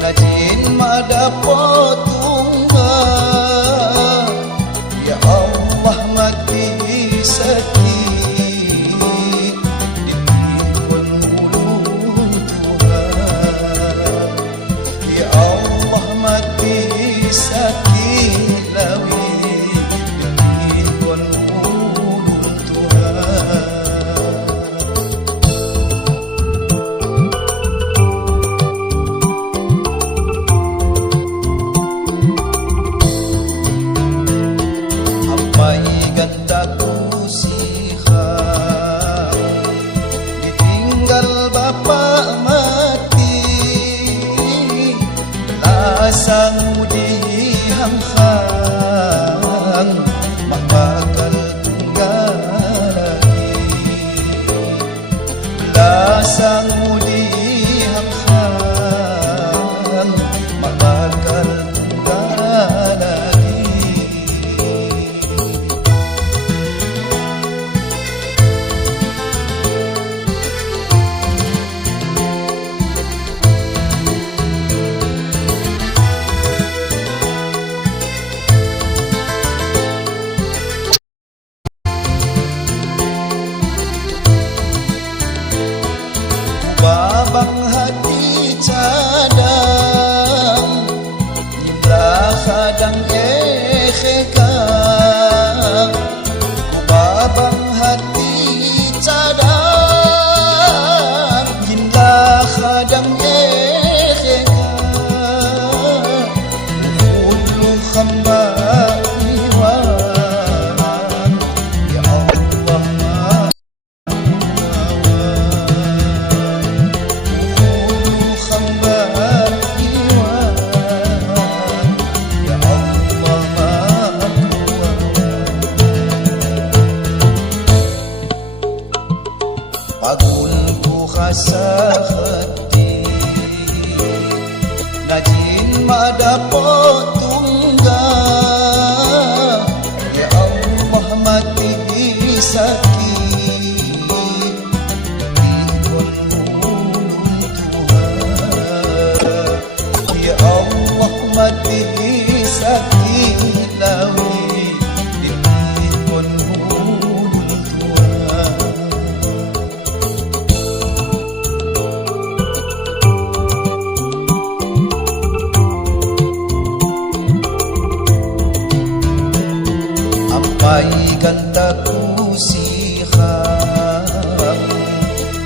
najin madapat tunggal ya Allah mati sakit dipun ulun Tuhan ya Allah mati sakit lawi dipun ulun Tuhan sang di hang-hang mak bakal tunggal lagi lasang di hang-hang mak bakal tunggal lagi babang hati cadang indra khadang ekhekang babang hati cadang indra khadang ekhekang ulu khamba Pagulku khasa hati najin madapat tunggal ya Allah mati sakit dipun ulun Tuhan ya Allah mati sakit lawi dipun ulun Tuhan Ambaikan taku sihang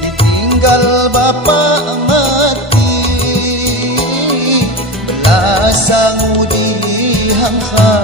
ditinggal bapa mati belasang di hang-hang